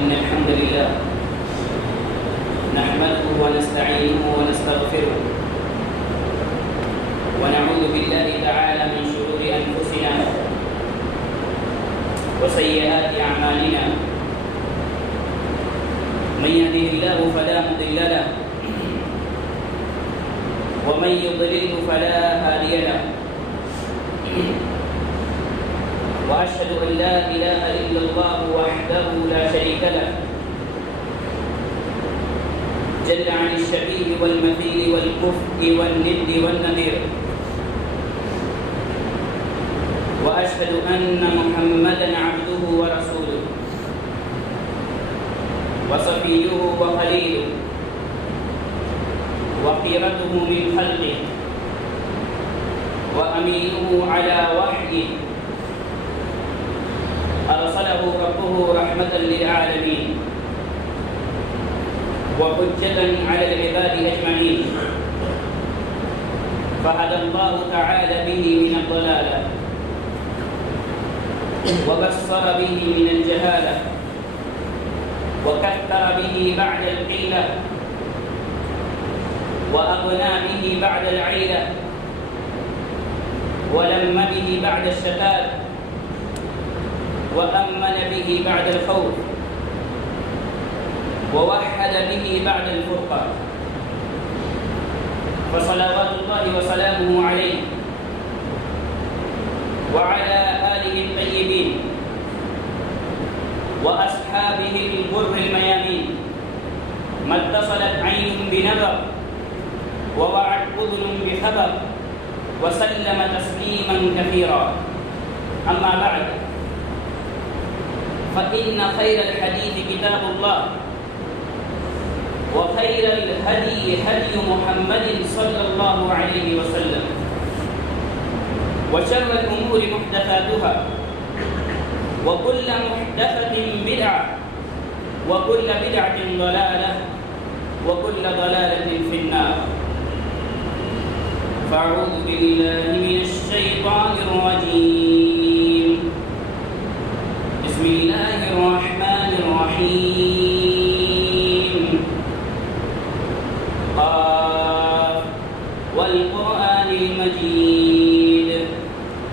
إن الحمد لله نحمده ونستعينه ونستغفره ونعوذ بالله تعالى من شرور أنفسنا وسيئات أعمالنا. من يهده الله فلا مضل له ومن يضلله فلا هادي له. وأشهد أن لا إله إلا الله وحده لا شريك له جل عن الشبيه والمثيل والكفء والند والنذير. وأشهد أن محمدا عبده ورسوله وصفيه وخليله وخيرته من خلقه وأمينه على وحيه. أرسله ربه رحمة للعالمين وحجة على العباد أجمعين. فهدى الله تعالى به من الضلالة وبصر به من الجهالة وكثر به بعد القلة وأغنى به بعد العيلة ولم به بعد الشتات وأمن به بعد الخوف ووحد به بعد الفرقة. فصلوات الله وسلامه عليه وعلى آله الطيبين وأصحابه الغر الميامين. ما اتصلت عين بنظر ووعت أذن بخبر وسلم تسليما كثيرا. أما بعد، فإن خير الحديث كتاب الله وخير الهدي هدي محمد صلى الله عليه وسلم وشر الأمور محدثاتها وكل محدثة بدعة وكل بدعة ضلالة وكل ضلالة في النار. فأعوذ بالله من الشيطان الرجيم. بسم الله الرحمن الرحيم. قاف والقرآن المجيد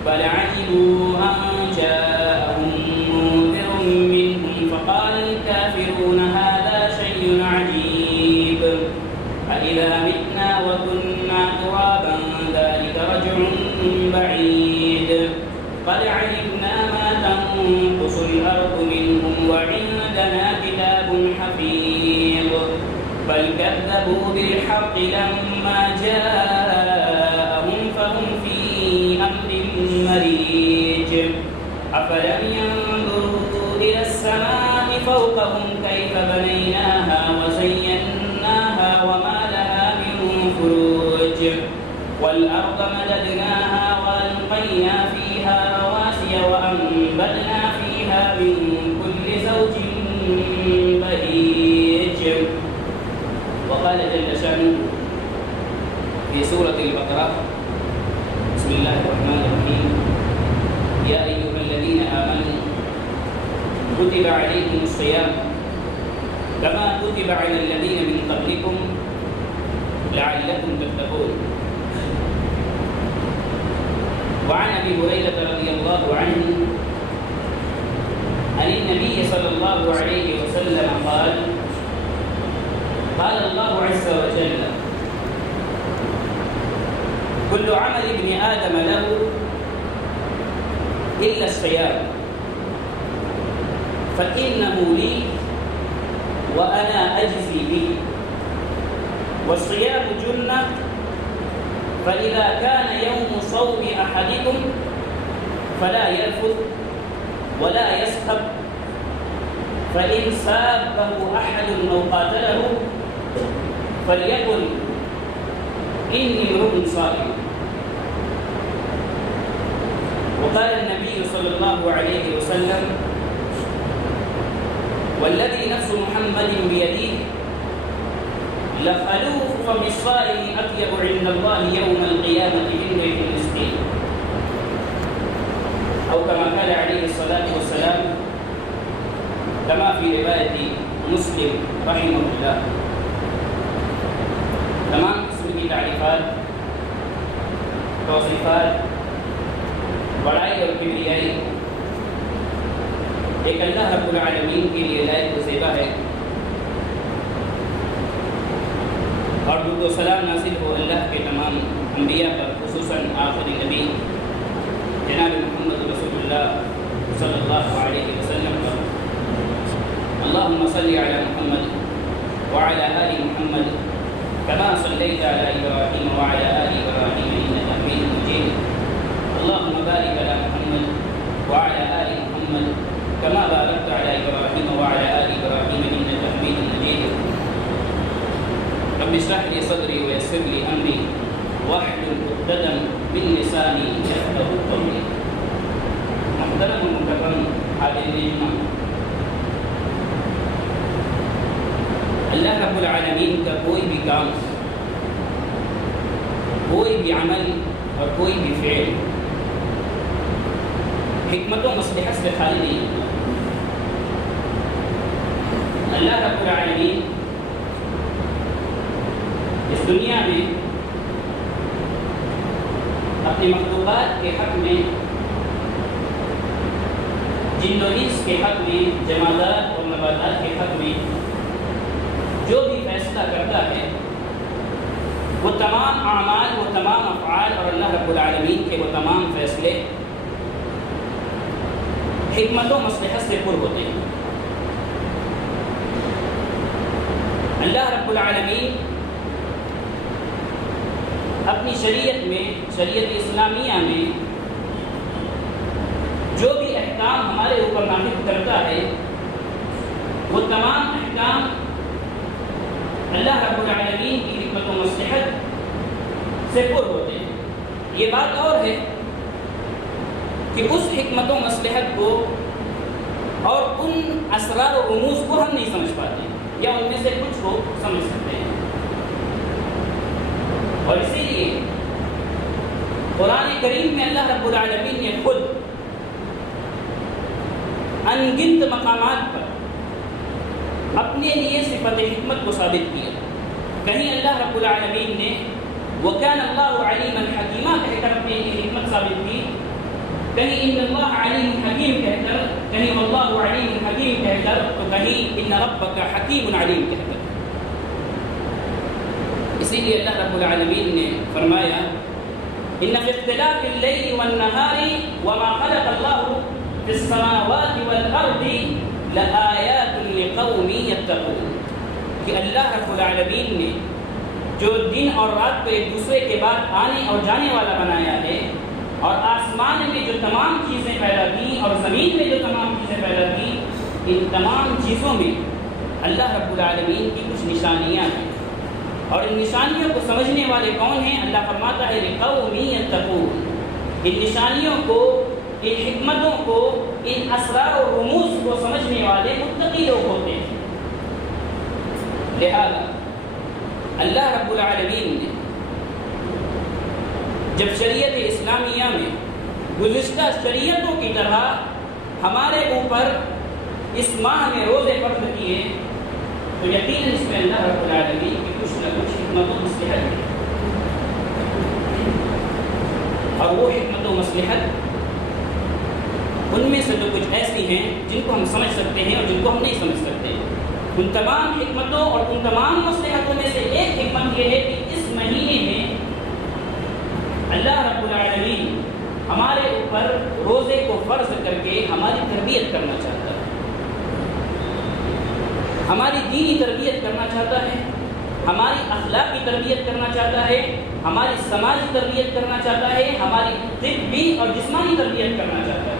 بل عجبوا أن جاءهم منذر منهم فقال الكافرون هذا شيء عجيب أإذا متنا وكنا ترابا ذلك رجع بعيد قد علمنا ما تنقص الأرض منهم وعندنا كتاب حفيظ بل كذبوا بالحق لما جاءهم فهم في أمر مريج أفلم ينظروا إلى السماء فوقهم كيف بنيناها وزيناها وما لها من فروج والأرض مددناها وألقينا فيها رواسي وأنبتنا فيها من كل زوج بهيج. وقال جل شأنه في سورة البقرة: بسم الله الرحمن الرحيم. يا أيها الذين آمنوا كتب عليكم الصيام كما كتب على الذين من قبلكم لعلكم تتقون. وعن أبي هريرة رضي الله عنه عن النبي صلى الله عليه وسلم قال: قال الله عز وجل: كل عمل ابن آدم له إلا الصيام فإنه لي وأنا أجزي به. والصيام جنة فإذا كان يوم صوم أحدكم فلا يرفث ولا يسخب فإن سابه أحد أو قاتله فليقل إني امرؤ صائم. وقال النبي صلى الله عليه وسلم: والذي نفس محمد بيده لخلوف فم الصائم أطيب عند الله يوم القيامة من ريح المسكين. أو كما قال عليه الصلاة والسلام: كما في روایت مسلم رحمہ اللہ. تمام قسم کی تعریفات، توصیفات، بڑائی اور کبریائی ایک اللہ رب العالمین کے لیے لائق و زیبا ہے. اور درود و سلام نازل ہو اللہ کے تمام انبیاء پر، خصوصاً آخری نبی جناب محمد رسول اللہ صلی اللہ علیہ وسلم پر. اللہم صلی علی محمد وعلی آل محمد كما صليت على إبراهيم وعلى آل إبراهيم إنك حميد مجيد. اللهم بارك على محمد وعلى آل محمد كما باركت على إبراهيم وعلى آل إبراهيم إنك حميد مجيد. رب اشرح لي صدري ويسر لي أمري واحلل عقدة من لساني يفقهوا قولي. محترم و مکرم حاضرین، اللہ رب العالمین کا کوئی بھی کام، کوئی بھی عمل اور کوئی بھی فعل حکمت و مصلحت سے خالی نہیں ہوتا. اللہ رب العالمین اس دنیا میں اپنی مخلوقات کے حق میں، جن و انس کے حق میں، جمادات اور نباتات کے حق میں جو بھی فیصلہ کرتا ہے، وہ تمام اعمال، وہ تمام افعال اور اللہ رب العالمین کے وہ تمام فیصلے حکمت و مصلحت سے پر ہوتے ہیں. اللہ رب العالمین اپنی شریعت میں، شریعت اسلامیہ میں جو بھی احکام ہمارے اوپر نافذ کرتا ہے، وہ تمام احکام اللہ رب العالمین کی حکمت و مصلحت سے پر ہوتے ہیں. یہ بات اور ہے کہ اس حکمت و مصلحت کو اور ان اسرار و رموز کو ہم نہیں سمجھ پاتے، یا ان میں سے کچھ کو سمجھ سکتے ہیں. اور اسی لیے قرآن کریم میں اللہ رب العالمین نے خود ان گنت مقامات پر اپنے لیے صفت حکمت کو ثابت کیا. کہیں اللہ رب العالمین نے وَكَانَ اللَّهُ عَلِيمًا حَكِيمًا کہہ کر اپنے لیے حکمت ثابت کی، کہیں ان اللہ علیم حکیم کہہ کر، کہیں واللہ علیم حکیم کہہ کر، تو کہیں ان ربک حکیم علیم کہہ کر. اسی لیے اللہ رب العالمین نے فرمایا ان فی اختلاف اللیل والنہار وما خلق اللہ فی السماوات والارض لآیات لقوم یتقون، کہ اللہ رب العالمین نے جو دن اور رات کو ایک دوسرے کے بعد آنے اور جانے والا بنایا ہے، اور آسمان میں جو تمام چیزیں پیدا کی اور زمین میں جو تمام چیزیں پیدا کی، ان تمام چیزوں میں اللہ رب العالمین کی کچھ نشانیاں ہیں. اور ان نشانیوں کو سمجھنے والے کون ہیں؟ اللہ فرماتا ہے لقوم یتقون. ان نشانیوں کو، ان حکمتوں کو، ان اسرار و رموز کو سمجھنے والے متقی لوگ ہوتے ہیں. لہذا اللہ رب العالمین نے جب شریعت اسلامیہ میں گزشتہ شریعتوں کی طرح ہمارے اوپر اس ماہ میں روزے فرض کیے، تو یقیناً اس میں اللہ رب العالمین کی کچھ نہ کچھ حکمت و مصلحت ہے. اور وہ حکمت و مصلحت ان میں سے تو کچھ ایسی ہیں جن کو ہم سمجھ سکتے ہیں اور جن کو ہم نہیں سمجھ سکتے. ان تمام حکمتوں اور ان تمام مصلحتوں میں سے ایک حکمت یہ ہے کہ اس مہینے میں اللہ رب العالمین ہمارے اوپر روزے کو فرض کر کے ہماری تربیت کرنا چاہتا ہے، ہماری دینی تربیت کرنا چاہتا ہے، ہماری اخلاقی تربیت کرنا چاہتا ہے، ہماری سماجی تربیت کرنا چاہتا ہے، ہماری طبی اور جسمانی تربیت کرنا چاہتا ہے.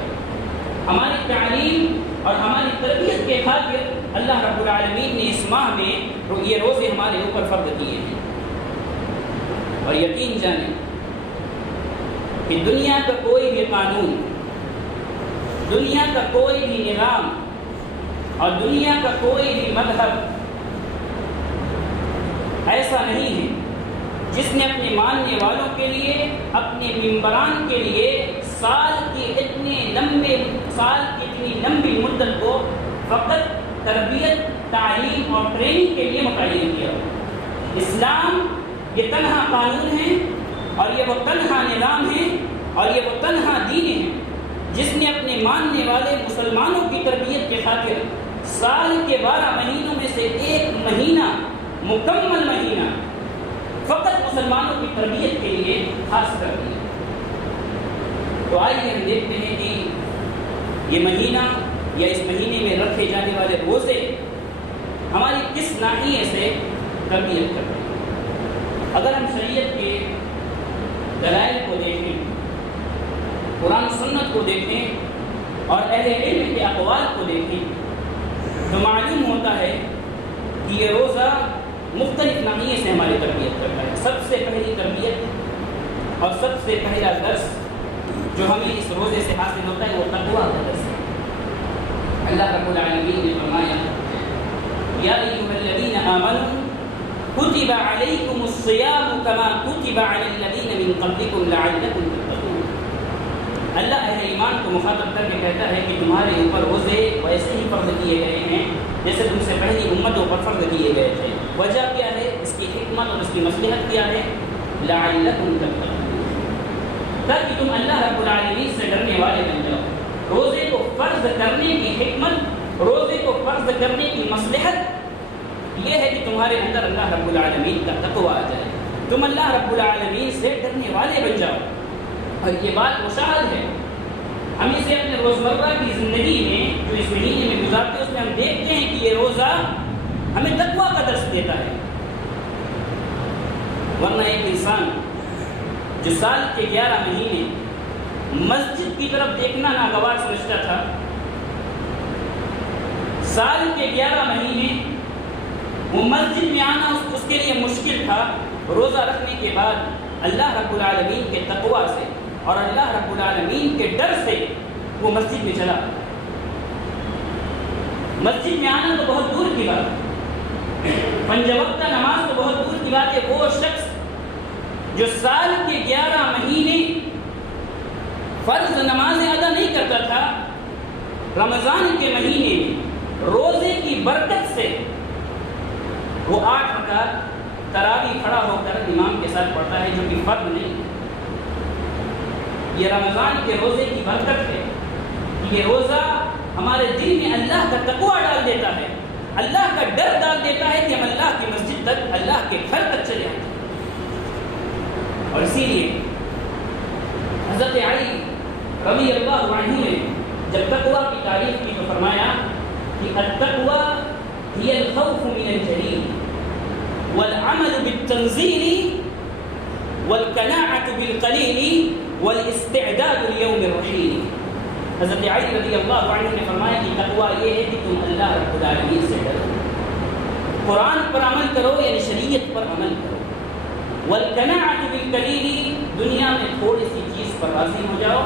ہماری تعلیم اور ہماری تربیت کے خاطر اللہ رب العالمین نے اس ماہ میں یہ روزے ہمارے اوپر فرض کیے ہیں. اور یقین جانیں کہ دنیا کا کوئی بھی قانون، دنیا کا کوئی بھی نظام اور دنیا کا کوئی بھی مذہب ایسا نہیں ہے جس نے اپنے ماننے والوں کے لیے، اپنے ممبران کے لیے سال کی اتنی لمبی مدت کو فقط تربیت، تعلیم اور ٹریننگ کے لیے متعین کیا ہوا۔ اسلام یہ تنہا قانون ہے اور یہ وہ تنہا نظام ہے اور یہ وہ تنہا دین ہے جس نے اپنے ماننے والے مسلمانوں کی تربیت کے خاطر سال کے 12 مہینوں میں سے ایک مہینہ، مکمل مہینہ فقط مسلمانوں کی تربیت کے لیے خاص کر دیا۔ تو آئیے ہم دیکھتے ہیں کہ یہ مہینہ یا اس مہینے میں رکھے جانے والے روزے ہماری کس ناحیے سے تربیت کرتے ہیں۔ اگر ہم شریعت کے دلائل کو دیکھیں، قرآن و سنت کو دیکھیں اور اہل علم کے اقوال کو دیکھیں تو معلوم ہوتا ہے کہ یہ روزہ مختلف ناحیے سے ہماری تربیت کرتا ہے۔ سب سے پہلی تربیت اور سب سے پہلا درس جو ہمیں اس روزے سے حاصل ہوتا ہے وہ تقویٰ کا درس ہے۔ اللہ رب العالمین نے فرمایا یا ایھا الذین آمنوا کتب علیکم الصیام کما کتب علی الذین من قبلکم لعلکم تتقون۔ اللہ اہل ایمان کو مخاطب کر کے کہتا ہے کہ تمہارے اوپر روزے ویسے ہی فرض کیے گئے ہیں جیسے تم سے پہلی امتوں پر فرض کیے گئے تھے۔ وجہ کیا ہے؟ اس کی حکمت اور اس کی مصلحت کیا ہے؟ لعلکم تتقون، تاکہ تم اللہ رب العالمین سے ڈرنے والے بن جاؤ۔ روزے کو فرض کرنے کی حکمت، روزے کو فرض کرنے کی مصلحت یہ ہے کہ تمہارے اندر اللہ رب العالمین کا تقویٰ آ جائے، تم اللہ رب العالمین سے ڈرنے والے بن جاؤ۔ اور یہ بات مشاہد ہے، ہم اسے اپنے روزمرہ کی زندگی میں جو اس مہینے میں گزارتے ہیں اس میں ہم دیکھتے ہیں کہ یہ روزہ ہمیں تقویٰ کا درس دیتا ہے۔ ورنہ ایک انسان جو سال کے 11 مہینے مسجد کی طرف دیکھنا ناگوار سمجھتا تھا، سال کے 11 مہینے وہ مسجد میں آنا اس کے لیے مشکل تھا، روزہ رکھنے کے بعد اللہ رب العالمین کے تقویٰ سے اور اللہ رب العالمین کے ڈر سے وہ مسجد میں چلا۔ مسجد میں آنا تو بہت دور کی بات ہے، 5 وقتہ نماز تو بہت دور کی بات ہے۔ وہ شخص جو سال کے 11 مہینے فرض نمازیں ادا نہیں کرتا تھا، رمضان کے مہینے میں روزے کی برکت سے وہ 8 رکعت تراویح کھڑا ہو کر امام کے ساتھ پڑھتا ہے، جو کہ فرض نہیں۔ یہ رمضان کے روزے کی برکت ہے، یہ روزہ ہمارے دل میں اللہ کا تقویٰ ڈال دیتا ہے، اللہ کا ڈر ڈال دیتا ہے کہ ہم اللہ کی مسجد تک، اللہ کے گھر تک چلے آتے ہیں۔ اور اسی لیے حضرت علی رضی اللہ عنہ نے جب تقویٰ کی تعریف کی تو فرمایا کہ التقویٰ هي الخوف من الجليل والعمل بالتنزيل والقناعة بالقليل والاستعداد ليوم الرحيل۔ حضرت علی رضی اللہ عنہ نے فرمایا کہ تقویٰ یہ ہے کہ تم اللہ رب العالمین سے ڈرو، قرآن پر عمل کرو یعنی شریعت پر عمل کرو، والقناعة بالقليل دنیا میں تھوڑی سی چیز پر راضی ہو جاؤ،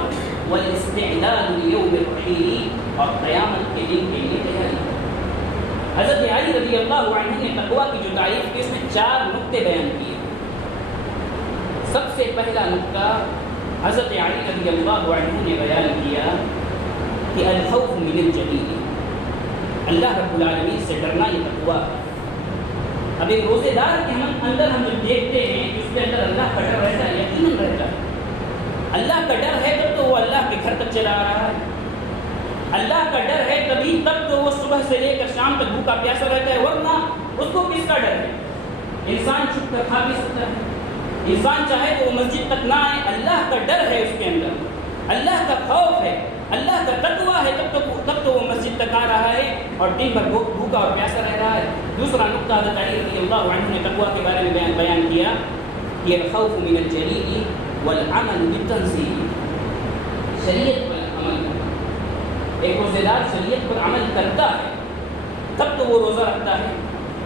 والاستعداد ليوم الرحيل اور قیامت کے دن کے لیے تیاری کرو۔ حضرت علی رضی اللہ عنہ نے تقویٰ کی جو تعریف کی اس میں 4 نقطے بیان کیے۔ سب سے پہلا نقطہ حضرت علی رضی اللہ عنہ نے بیان کیا کہ الخوف من الجلیل، اللہ رب العالمین سے ڈرنا یہ تقویٰ ہے۔ اب ایک روزے دار کے اندر ہم جب دیکھتے ہیں کہ اس کے اندر اللہ کا ڈر رہتا ہے، یقیناً رہتا ہے۔ اللہ کا ڈر ہے تب تو وہ اللہ کے گھر تک چلا آ رہا ہے، اللہ کا ڈر ہے تبھی تک تو وہ صبح سے لے کر شام تک بھوکا پیاسا رہتا ہے، ورنہ اس کو کس کا ڈر ہے؟ انسان چھپ کر کھا بھی سکتا ہے، انسان چاہے تو وہ مسجد تک نہ آئے، اللہ کا ڈر ہے اس کے اندر، اللہ کا خوف ہے، اللہ کا تقویٰ ہے، تب تو وہ مسجد تک آ رہا ہے اور دن بھر بھوکا اور پیاسا رہ رہا ہے۔ دوسرا نقطہ حضرت علی رضی اللہ عنہ نے تقویٰ کے بارے میں بیان کیا کہ الخوف من الجلیل والعمل بالتنزیل، شریعت پر عمل کرنا۔ ایک روزے دار شریعت پر عمل کرتا ہے تب تو وہ روزہ رکھتا ہے،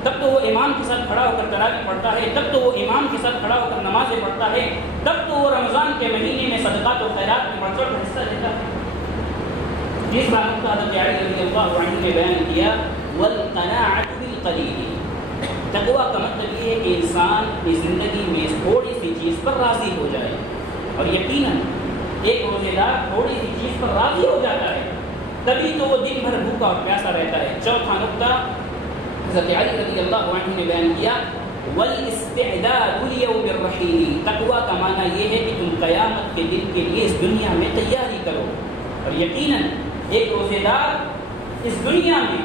تب تو وہ امام کے ساتھ کھڑا ہو کر تراویح پڑھتا ہے، تب تو وہ امام کے ساتھ کھڑا ہو کر نمازیں پڑھتا ہے، تب تو وہ رمضان کے مہینے میں صدقات و خیرات میں بڑھ چڑھ کر حصہ لیتا ہے۔ تیسرا نقطہ حضرت علی رضی اللہ عنہ نے بیان کیا والقناعۃ بالقلیل، تقویٰ کا مطلب یہ ہے کہ انسان اپنی زندگی میں تھوڑی سی چیز پر راضی ہو جائے، اور یقیناً ایک روزے دار تھوڑی سی چیز پر راضی ہو جاتا ہے، تبھی تو وہ دن بھر بھوکا اور پیاسا رہتا ہے۔ چوتھا نقطہ حضرت علی رضی اللہ عنہ نے بیان کیا، والاستعداد لیوم الرحیل، تقویٰ کا معنی یہ ہے کہ تم قیامت کے دن کے لیے اس دنیا میں تیاری کرو۔ اور یقیناً ایک روزے دار اس دنیا میں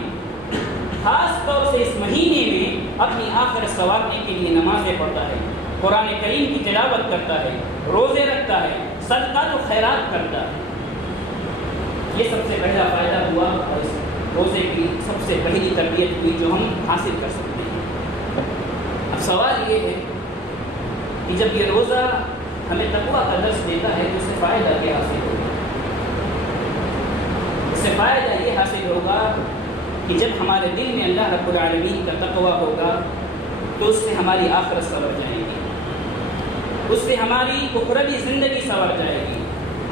خاص طور سے اس مہینے میں اپنی آخرت سنوارنے کے لیے نمازیں پڑھتا ہے، قرآن کریم کی تلاوت کرتا ہے، روزے رکھتا ہے، صدقات و خیرات کرتا ہے۔ یہ سب سے پہلا فائدہ ہوا اور اس روزے کی سب سے پہلی تربیت ہوئی جو ہم حاصل کر سکتے ہیں۔ اب سوال یہ ہے کہ جب یہ روزہ ہمیں تقویٰ کا درس دیتا ہے تو اس سے فائدہ کیا حاصل ہوگا؟ اس سے فائدہ یہ حاصل ہوگا کہ جب ہمارے دل میں اللہ رب العالمین کا تقویٰ ہوگا تو اس سے ہماری آخرت سنور جائے گی، اس سے ہماری اخروی زندگی سنور جائے گی،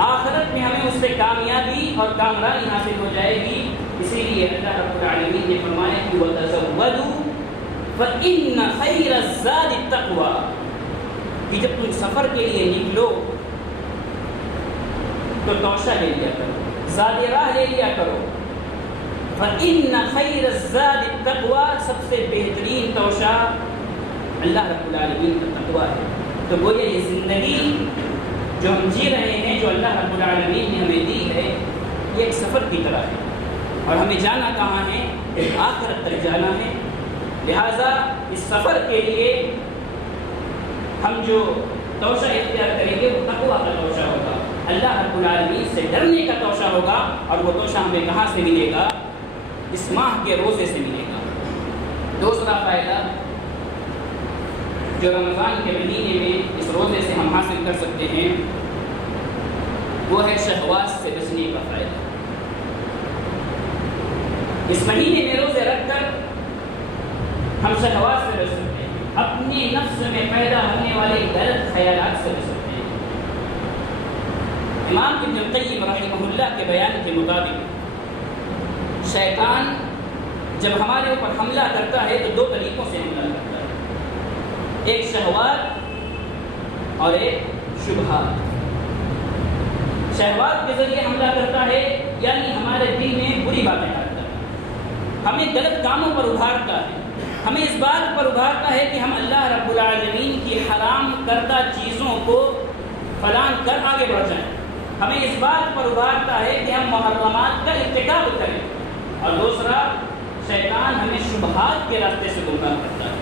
آخرت میں ہمیں اس سے کامیابی اور کامرانی حاصل ہو جائے گی۔ اسی لیے اللہ رب العالمین نے فرمایا کہ وَتَزَوَّدُوا فَإِنَّ خَيْرَ الزَّادِ التَّقْوَىٰ، کہ جب تم سفر کے لیے نکلو تو توشہ لے لیا کرو، زاد راہ لے لیا کرو۔ فَإِنَّ خَيْرَ الزَّادِ التَّقْوَىٰ، سب سے بہترین توشہ اللہ رب العالمین کا تقویٰ ہے۔ تو گویا یہ زندگی جو ہم جی رہے ہیں، جو اللہ رب العالمین نے ہمیں دی ہے، یہ ایک سفر کی طرح ہے اور ہمیں جانا کہاں ہے؟ آخرت تک جانا ہے۔ لہٰذا اس سفر کے لیے ہم جو توشہ اختیار کریں گے وہ تقویٰ کا توشہ ہوگا، اللہ رب العالمین سے ڈرنے کا توشہ ہوگا، اور وہ توشہ ہمیں کہاں سے ملے گا؟ اس ماہ کے روزے سے ملے گا۔ دوسرا فائدہ جو رمضان کے مہینے میں اس روزے سے ہم حاصل کر سکتے ہیں وہ ہے شہوات سے بچنے کا فائدہ۔ اس مہینے میں روزے رکھ کر ہم شہوات سے بچ سکتے ہیں، اپنے نفس میں پیدا ہونے والے غلط خیالات سے بچ سکتے ہیں۔ امام ابن القیم رحمہ اللہ کے بیان کے مطابق شیطان جب ہمارے اوپر حملہ کرتا ہے تو دو طریقوں سے حملہ کرتا ہے، ایک شہوات اور ایک شبہات۔ شہوات کے ذریعے حملہ کرتا ہے، یعنی ہمارے دل میں بری باتیں ڈالتا ہے، ہمیں غلط کاموں پر ابھارتا ہے، ہمیں اس بات پر ابھارتا ہے کہ ہم اللہ رب العالمین کی حرام کردہ چیزوں کو فلان کر آگے بڑھ جائیں، ہمیں اس بات پر ابھارتا ہے کہ ہم محرمات کا ارتکاب کریں۔ اور دوسرا، شیطان ہمیں شبہات کے راستے سے گمراہ کرتا ہے،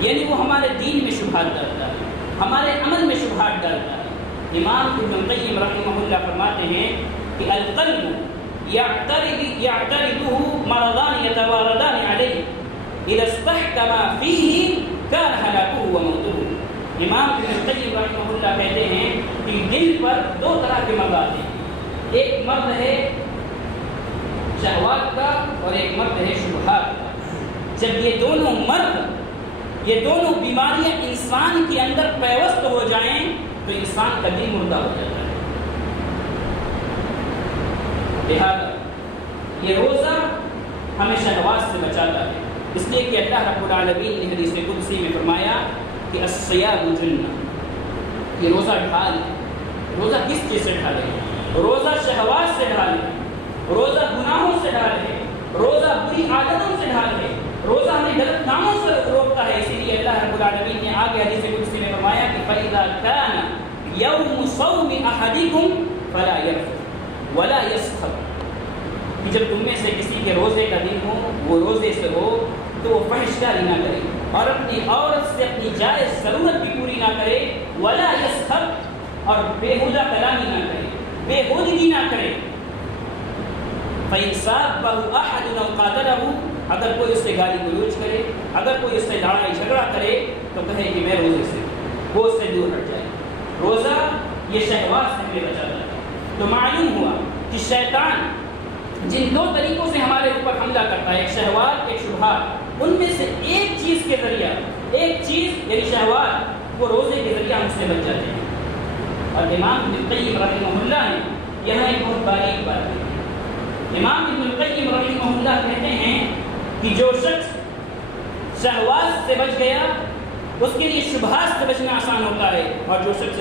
یعنی وہ ہمارے دین میں شبہات ڈالتا ہے، ہمارے عمل میں شبہات ڈالتا ہے۔ امام ابن القیم رحمہ اللہ فرماتے ہیں کہ القلب یعترضہ مرضان یتواردان علیہ اذا استحکم فیہ کان ہلاکہ و موتہ۔ امام ابن القیم رحمہ اللہ کہتے ہیں کہ دل پر دو طرح کے مرض آتے ہیں، ایک مرض ہے شہوات کا اور ایک مرض ہے شبہات کا۔ جب یہ دونوں مرض، یہ دونوں بیماریاں انسان کے اندر پیوست ہو جائیں تو انسان کا دل مردہ ہو جاتا ہے۔ لہذا یہ روزہ ہمیں شہوات سے بچاتا ہے، اس لیے کہ اللہ رب العالمین نے حدیث قدسی میں فرمایا کہ الصیام جنہ، یہ روزہ ڈھال ہے۔ روزہ کس چیز سے ڈھالے؟ روزہ شہوات سے ڈھالے، روزہ گناہوں سے ڈھالے، روزہ بری عادتوں سے ڈھالے، روزہ ہمیں غلط کاموں سے روکتا ہے۔ اسی لیے اللہ رب العالمین نے آگے حدیث قدسی میں فرمایا کہ فَإِذَا كَانَ يَوْمُ صَوْمِ أَحَدِكُمْ فَلَا يَرْفُثْ وَلَا يَسْخَطْ، کہ جب تم میں سے کسی کے روزے کا دن ہو، وہ روزے سے ہو تو وہ فحش کاری نہ کرے اور اپنی عورت سے اپنی جائز ضرورت بھی پوری نہ کرے، وَلَا يَسْخَطْ، اور بےہودہ کلامی نہ کرے، بےہودگی نہ کرے۔ فَإِنْ صَابَّهُ أَحَدٌ أَوْ قَاتَلَهُ، اگر کوئی اس سے گالی گلوچ کرے، اگر کوئی اس سے لڑائی جھگڑا کرے تو کہے کہ میں روزے سے، وہ اس سے دور ہٹ جائے۔ روزہ یہ شہوات سے ہمیں بچاتا ہے۔ تو معلوم ہوا کہ شیطان جن دو طریقوں سے ہمارے اوپر حملہ کرتا ہے، ایک شہوات ایک شبہات، ان میں سے ایک چیز کے ذریعہ، ایک چیز یعنی شہوات، وہ روزے کے ذریعہ ہم سے بچ جاتے ہیں۔ اور امام ابن القیم رحمہ اللہ نے یہاں ایک بہت باریک بات ہے۔ امام ابن القیم رحمہ اللہ کہتے ہیں کہ جو شخص شہوات سے بچ گیا اس کے لیے شبہات سے بچنا آسان ہوتا ہے، اور جو شخص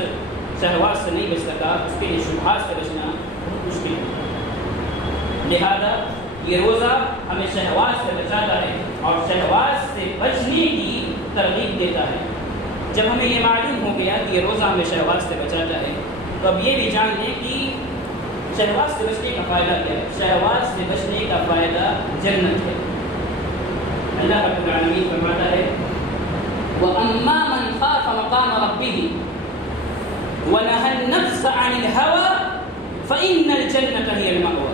شہوات سے نہیں بچ سکا اس کے لیے شبہات سے بچنا بہت مشکل ہے۔ لہذا یہ روزہ ہمیں شہوات سے بچاتا ہے اور شہوات سے بچنے کی ترغیب دیتا ہے۔ جب ہمیں یہ معلوم ہو گیا کہ یہ روزہ ہمیں شہوات سے بچاتا ہے تو اب یہ بھی جان لیں کہ شہوات سے بچنے کا فائدہ کیا ہے۔ شہوات سے بچنے کا فائدہ جنت ہے۔ اللہ رب العالمین فرماتا ہے وَأَمَّا مَنْ خَافَ مَقَامَ رَبِّهِ وَنَهَى النَّفْسَ عَنِ الْهَوَىٰ فَإِنَّ الْجَنَّةَ هِيَ الْمَأْوَىٰ،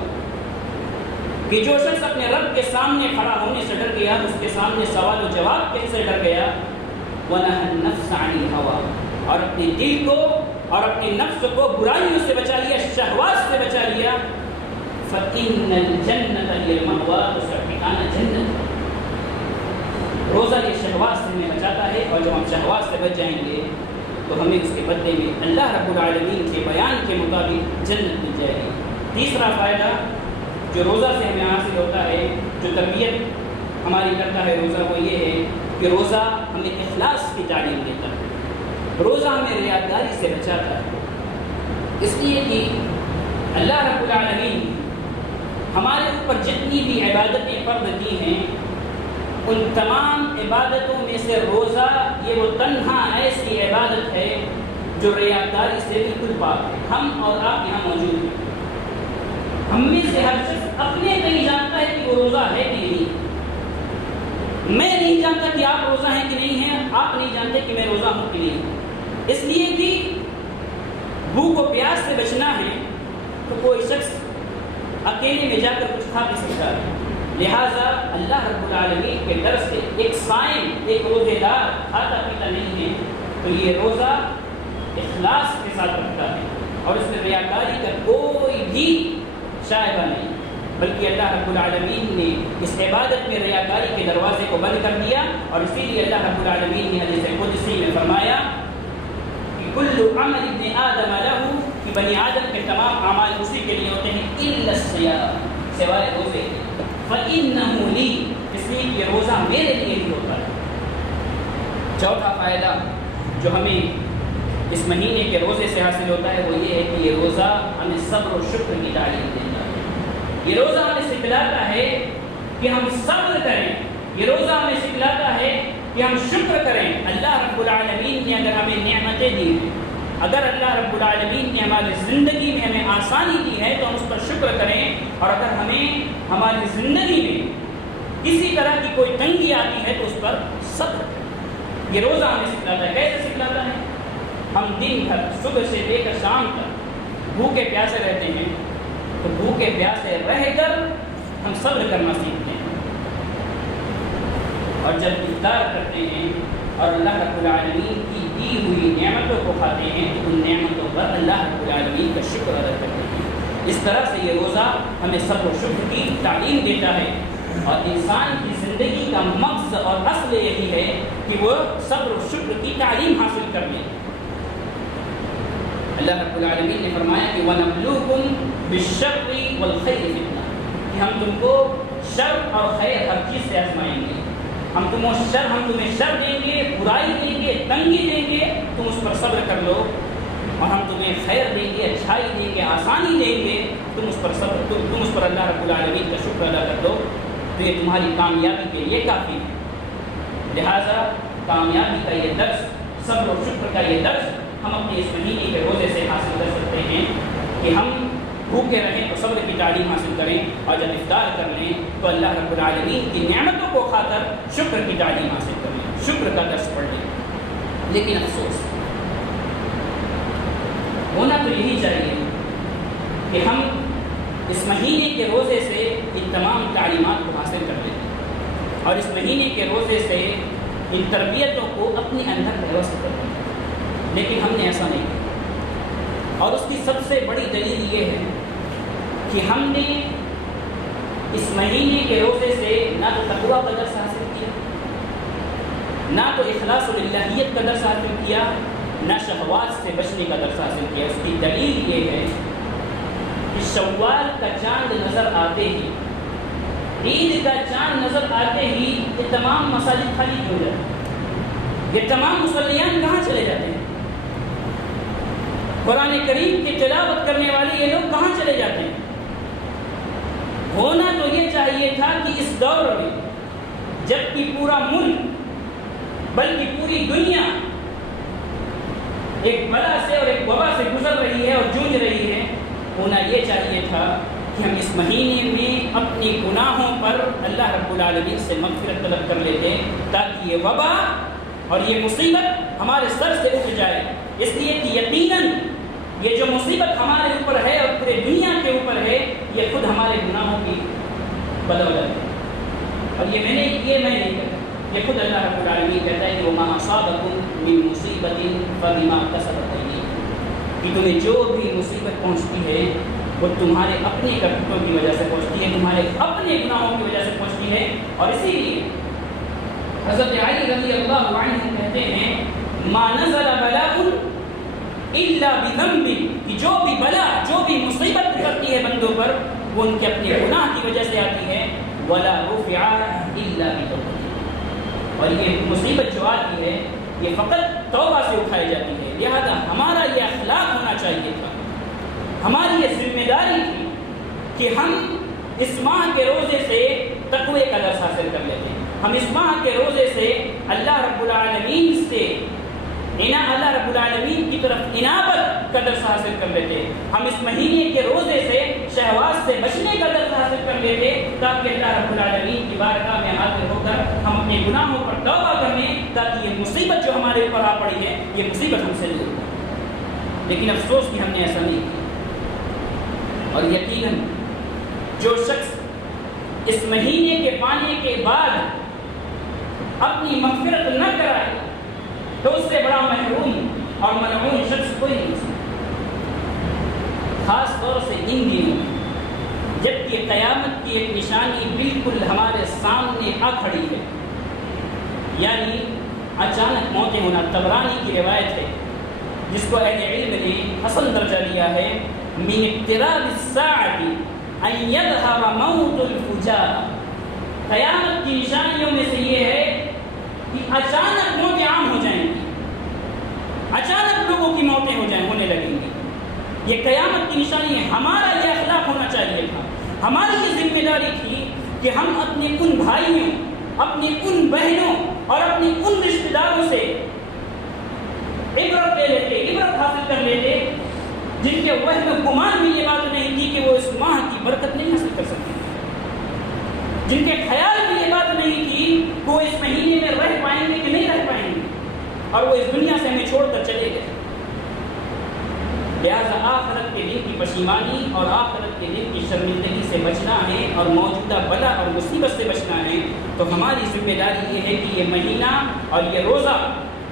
کہ جو شخص اپنے رب کے سامنے کھڑا ہونے سے ڈر گیا، اس کے سامنے سوال و جواب سے ڈر گیا، وَنَهَى النَّفْسَ عَنِ الْهَوَىٰ، اور اپنے دل کو اور اپنے نفس کو برائیوں سے بچا لیا، شہوات سے بچا لیا، فَإِنَّ الْجَنَّةَ هِيَ الْمَأْوَىٰ، تو اس کا ٹھکانہ جنت ہے۔ روزہ یہ شہوات سے ہمیں بچاتا ہے، اور جب ہم شہوات سے بچ جائیں گے تو ہمیں اس کے بدلے میں اللہ رب العالمین کے بیان کے مطابق جنت مل جائے گی۔ تیسرا فائدہ جو روزہ سے ہمیں حاصل ہوتا ہے، جو تربیت ہماری کرتا ہے روزہ، وہ یہ ہے کہ روزہ ہمیں اخلاص کی تعلیم دیتا ہے، روزہ ہمیں ریاکاری سے بچاتا ہے، اس لیے کہ اللہ رب العالمین ہمارے اوپر جتنی بھی عبادتیں فرض کی ہیں، ان تمام عبادتوں میں سے روزہ یہ وہ تنہا ایسی عبادت ہے جو ریاکاری سے بالکل پاک ہے۔ ہم اور آپ یہاں موجود ہیں، ہم میں سے ہر شخص اپنے نہیں جانتا ہے کہ وہ روزہ ہے کہ نہیں۔ میں نہیں جانتا کہ آپ روزہ ہیں کہ نہیں ہیں، آپ نہیں جانتے کہ میں روزہ ہوں کہ نہیں۔ اس لیے کہ بھوک و پیاس سے بچنا ہے تو کوئی شخص اکیلے میں جا کر کچھ کھا نہیں سکتا ہے، لہٰذا اللہ رب العالمین کے در سے ایک صائم، ایک روزے دار کھاتا پیتا نہیں ہے، تو یہ روزہ اخلاص کے ساتھ رکھتا ہے اور اس میں ریاکاری کا کوئی بھی شائبہ نہیں، بلکہ اللہ رب العالمین نے اس عبادت میں ریاکاری کے دروازے کو بند کر دیا، اور اسی لیے اللہ رب العالمین نے حدیث قدسی میں فرمایا کہ کل عمل ابن آدم لہ، کہ بنی آدم کے تمام اعمال اسی کے لیے ہوتے ہیں الا الصیام، سوائے روزے، فَإِنَّهُ لِي، اس لیے یہ روزہ میرے لیے ہی ہوتا ہے۔ چوتھا فائدہ جو ہمیں اس مہینے کے روزے سے حاصل ہوتا ہے وہ یہ ہے کہ یہ روزہ ہمیں صبر و شکر کی تعلیم دیتا ہے۔ یہ روزہ ہمیں سکھلاتا ہے کہ ہم صبر کریں، یہ روزہ ہمیں سکھلاتا ہے کہ ہم شکر کریں۔ اللہ رب العالمین نے اگر ہمیں نعمتیں دی ہیں، اگر اللہ رب العالمین نے ہماری زندگی میں ہمیں آسانی دی ہے تو ہم اس پر شکر کریں، اور اگر ہمیں ہماری زندگی میں کسی طرح کی کوئی تنگی آتی ہے تو اس پر صبر کریں۔ یہ روزہ ہمیں سکھلاتا ہے۔ کیسے سکھلاتا ہے؟ ہم دن بھر صبح سے لے کر شام تک بھوکے پیاسے رہتے ہیں، تو بھوکے پیاسے رہ کر ہم صبر کرنا سیکھتے ہیں، اور جب افطار کرتے ہیں اور اللہ رب العالمین کی دی ہوئی نعمتوں کو کھاتے ہیں تو ان نعمتوں پر اللہ رب العالمین کا شکر ادا کرتے ہیں۔ اس طرح سے یہ روزہ ہمیں صبر و شکر کی تعلیم دیتا ہے، اور انسان کی زندگی کا مقصد اور اصل یہی ہے کہ وہ صبر و شکر کی تعلیم حاصل کر لے۔ اللہ رب العالمین نے فرمایا کہ وَنَبْلُوكُمْ بِالشَّرِّ وَالْخَيْرِ فِتْنَةً، کہ ہم تم کو شر اور خیر ہر چیز سے آزمائیں گے۔ ہم تمہیں شر دیں گے، برائی دیں گے، تنگی دیں گے، تم اس پر صبر کر لو، اور ہم تمہیں خیر دیں گے، اچھائی دیں گے، آسانی دیں گے، تم اس پر اللہ رب العالمین کا شکر ادا کر دو، تو یہ تمہاری کامیابی کے لیے کافی ہے۔ لہٰذا کامیابی کا یہ درس، صبر و شکر کا یہ درس ہم اپنے اس مہینے کے روزے سے حاصل کر سکتے ہیں کہ ہم بھوکے رہیں تو صبر کی تعلیم حاصل کریں، اور جب افطار کر لیں تو اللہ رب العالمین کی نعمتوں کو کھا کر شکر کی تعلیم حاصل کر لیں، شکر کا درس پڑھ لیں۔ لیکن افسوس ہونا تو یہی چاہیے کہ ہم اس مہینے کے روزے سے ان تمام تعلیمات کو حاصل کر لیں، اور اس مہینے کے روزے سے ان تربیتوں کو اپنے اندر ویوستھ کر لیں، لیکن ہم نے ایسا نہیں کیا، اور اس کی سب سے بڑی دلیل یہ ہے کہ ہم نے اس مہینے کے روزے سے نہ تو تقویٰ کا درس حاصل کیا، نہ تو اخلاص و للہیت کا درس حاصل کیا، نہ شہوات سے بچنے کا درس حاصل کیا۔ اس کی دلیل یہ ہے کہ شوال کا چاند نظر آتے ہی، عید کا چاند نظر آتے ہی یہ تمام مساجد خالی ہو جاتے ہیں، یہ تمام مصلیان کہاں چلے جاتے ہیں؟ قرآن کریم کی تلاوت کرنے والے یہ لوگ کہاں چلے جاتے ہیں؟ ہونا تو یہ چاہیے تھا کہ اس دور میں جب کہ پورا ملک بلکہ پوری دنیا ایک بلا سے اور ایک وبا سے گزر رہی ہے اور جوجھ رہی ہے، ہونا یہ چاہیے تھا کہ ہم اس مہینے میں اپنے گناہوں پر اللہ رب العالمین سے مغفرت طلب کر لیتے تاکہ یہ وبا اور یہ مصیبت ہمارے سر سے اٹھ جائے، اس لیے کہ یقیناً یہ جو مصیبت ہمارے اوپر ہے اور پورے دنیا کے اوپر ہے یہ خود ہمارے گناہوں کی بدولت ہے، اور یہ میں نہیں کرتا، یہ خود اللہ رب العالمین کہتا ہے کہ وَمَا أَصَابَكُم مِّن مُّصِيبَةٍ فَبِمَا كَسَبَتْ أَيْدِيكُمْ، کہ تمہیں جو بھی مصیبت پہنچتی ہے وہ تمہارے اپنے کرتوتوں کی وجہ سے پہنچتی ہے، تمہارے اپنے گناہوں کی وجہ سے پہنچتی ہے۔ اور اسی لیے حضرت علی رضی اللہ عنہ کہتے ہیں ما نزل بلاء الا بذنب، کہ جو بھی بلا جو بھی مصیبت اترتی ہے بندوں پر وہ ان کے اپنے گناہ کی وجہ سے آتی ہے، ولا رفع الا بتوبہ، اور یہ مصیبت جو آتی ہے یہ فقط توبہ سے اٹھائی جاتی ہے۔ لہذا ہمارا یہ اخلاق ہونا چاہیے تھا، ہماری یہ ذمہ داری تھی کہ ہم اس ماہ کے روزے سے تقوی کا درس حاصل کر لیتے ہیں، ہم اس ماہ کے روزے سے اللہ رب العالمین سے اللہ رب العالمین کی طرف انابت کا درس حاصل کر لیتے، ہم اس مہینے کے روزے سے شہوات سے بچنے کا درس حاصل کر لیتے تاکہ اللہ رب العالمین کی بارگاہ میں حاضر ہو کر ہم اپنے گناہوں پر توبہ کر لیں تاکہ یہ مصیبت جو ہمارے اوپر آ پڑی ہے یہ مصیبت ہم سے دور ہو۔ لیکن افسوس کہ ہم نے ایسا نہیں کیا، اور یقیناً جو شخص اس مہینے کے پانے کے بعد اپنی مغفرت نہ کرائے تو اس سے بڑا محروم اور ملعون شخص کوئی نہیں سکتا، خاص طور سے ان دنوں میں جب کہ قیامت کی ایک نشانی بالکل ہمارے سامنے آ کھڑی ہے، یعنی اچانک موتیں ہونا۔ طبرانی کی روایت ہے جس کو اہل علم نے حسن درجہ دیا ہے، من اقتراب الساعۃ ان یظہر موت الفجار، قیامت کی نشانیوں میں سے یہ ہے کہ اچانک موتیں عام ہو جائیں گی، اچانک لوگوں کی موتیں ہونے لگیں گی، یہ قیامت کی نشانی ہے۔ ہمارا یہ اخلاق ہونا چاہیے تھا، ہماری یہ ذمہ داری تھی کہ ہم اپنے ان بھائیوں، اپنی ان بہنوں اور اپنی ان رشتہ داروں سے عبرت لے لیتے، عبرت حاصل کر لیتے جن کے وہم گمان میں یہ بات نہیں تھی کہ وہ اس ماہ کی برکت نہیں حاصل کر سکتے، جن کے خیال میں یہ بات نہیں تھی کہ وہ اس مہینے میں رہ پائیں گے کہ نہیں رہ پائیں گے، اور وہ اس دنیا سے ہمیں چھوڑ کر چلے گئے۔ لہذا آخرت کے دن کی پشیمانی اور آخرت کے دن کی شرمندگی سے بچنا ہے اور موجودہ بلا اور مصیبت سے بچنا ہے، تو ہماری ذمہ داری یہ ہے کہ یہ مہینہ اور یہ روزہ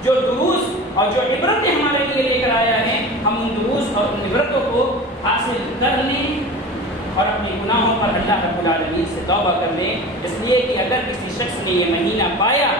جو دروس اور جو عبرتیں ہمارے لیے لے کر آیا ہے، ہم ان دروس اور ان عبرتوں کو حاصل کر لیں اور اپنے گناہوں پر اللہ رب العالمین سے توبہ کر لیں، اس لیے کہ اگر کسی شخص نے یہ مہینہ پایا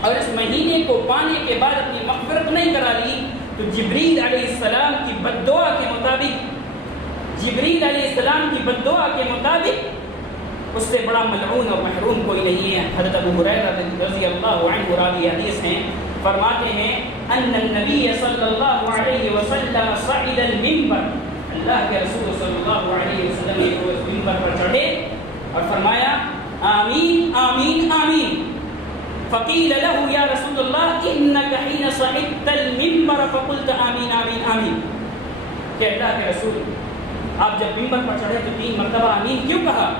اور اس مہینے کو پانے کے بعد اپنی مغفرت نہیں کرا لی تو جبریل علیہ السلام کی بد دعا کے مطابق، جبریل علیہ السلام کی بد دعا کے مطابق اس سے بڑا ملعون اور محروم کوئی نہیں ہے۔ حضرت ابو ہریرہ رضی اللہ عنہ راوی حدیث ہیں، فرماتے ہیں ان النبی صلی اللہ علیہ وسلم صعد المنبر، اللہ کے رسول صلی اللہ علیہ وسلم ایک روز منبر پر چڑھے اور فرمایا آمین آمین آمین، فقیل له یا رسول اللہ انک حین صعدت المنبر فقلت آمین آمین آمین، کہ اللہ کے رسول آپ جب منبر پر چڑھے تو 3 مرتبہ آمین کیوں کہا؟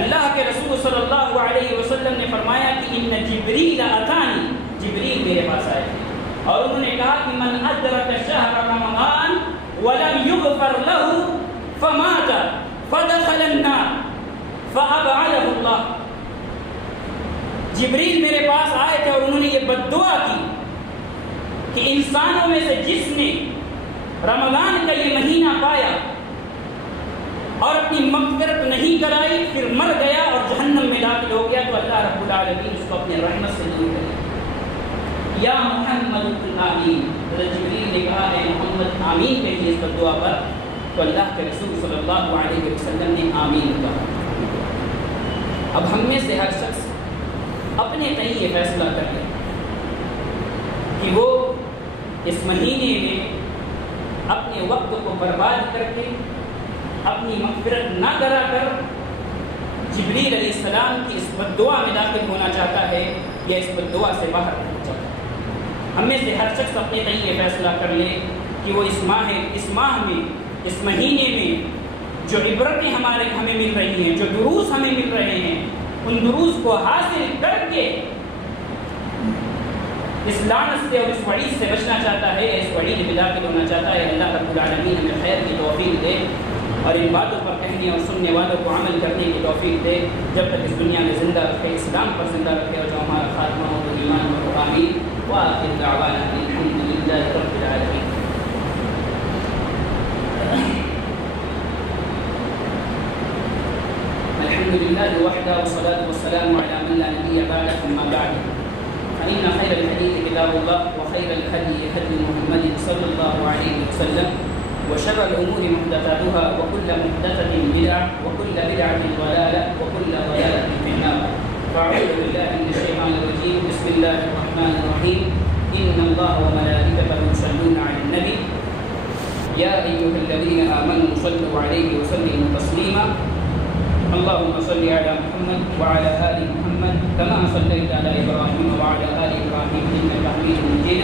اللہ کے رسول صلی اللہ علیہ وسلم نے فرمایا کہ ان جبریل اتانی، جبریل میرے پاس آئے اور انہوں نے کہا کہ من ادرک شہر رمضان ولم یغفر له فمات فدخل النار فابعده اللہ، جبریل میرے پاس آئے تھے اور انہوں نے یہ بد دعا کی کہ انسانوں میں سے جس نے رمضان کا یہ مہینہ پایا اور اپنی مغفرت نہیں کرائی پھر مر گیا اور جہنم میں داخل ہو گیا تو اللہ رب العالمین اس کو اپنے رحمت سے دور کرے۔ یا محمد آمین، حضرت جبریل نے کہا ہے محمد آمین کہیے اس بد دعا پر، تو اللہ کے رسول صلی اللہ علیہ وسلم نے آمین کہا۔ اب ہم میں سے ہر شخص اپنے تئیں یہ فیصلہ کر لے کہ وہ اس مہینے میں اپنے وقت کو برباد کر کے اپنی مغفرت نہ کرا کر جبریل علیہ السلام کی اس بد دعا میں داخل ہونا چاہتا ہے یا اس بد دعا سے باہر ہونا چاہتا ہے؟ ہم میں سے ہر شخص اپنے تئیں یہ فیصلہ کر لے کہ وہ اس ماہ میں، اس مہینے میں جو عبرتیں ہمیں مل رہی ہیں، جو دروس ہمیں مل رہے ہیں، ان دروس کو حاصل کر کے اس لعنت سے اور اس وعید سے بچنا چاہتا ہے، اس وعید میں داخل ہونا چاہتا ہے۔ اللہ رب العالمین ہمیں خیر کی توفیق دے اور ان باتوں پر کہنے اور سننے والوں کو عمل کرنے کی توفیق دے، جب تک اس دنیا میں زندہ رکھے، اسلام پر زندہ رکھے، اور جو ہمارا خاتمہ ہو تو ایمان اور آمین۔ وآخر دعوانا الحمد للہ رب العالمین۔ الحمد لله وحده والصلاة والسلام على من لا نبي بعده، أما بعد فإن خير الحديث كتاب الله وخير الهدي هدي محمد صلى الله عليه وسلم وشر الأمور محدثاتها وكل محدثة بدعة وكل بدعة ضلالة وكل ضلالة في النار. فأعوذ بالله من الشيطان الرجيم. بسم الله الرحمن الرحيم. إن الله وملائكته يصلون على النبي يا أيها الذين آمنوا صلوا عليه وسلموا تسليما. اللهم صل على محمد وعلى آل محمد كما صليت على إبراهيم وعلى آل إبراهيم إنك حميد مجيد.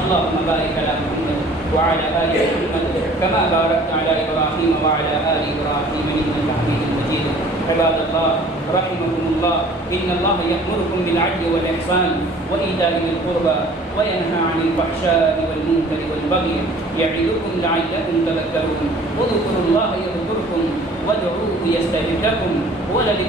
اللهم بارك على محمد وعلى آل محمد كما باركت على إبراهيم وعلى آل إبراهيم إنك حميد مجيد. عباد الله رحمكم الله، إن الله يأمركم بالعدل والإحسان وإيتاء ذي القربى وينهى عن الفحشاء والمنكر والبغي يعظكم لعلكم تذكرون. اذكروا الله يذكركم وادعوه يستجب لكم ولذكر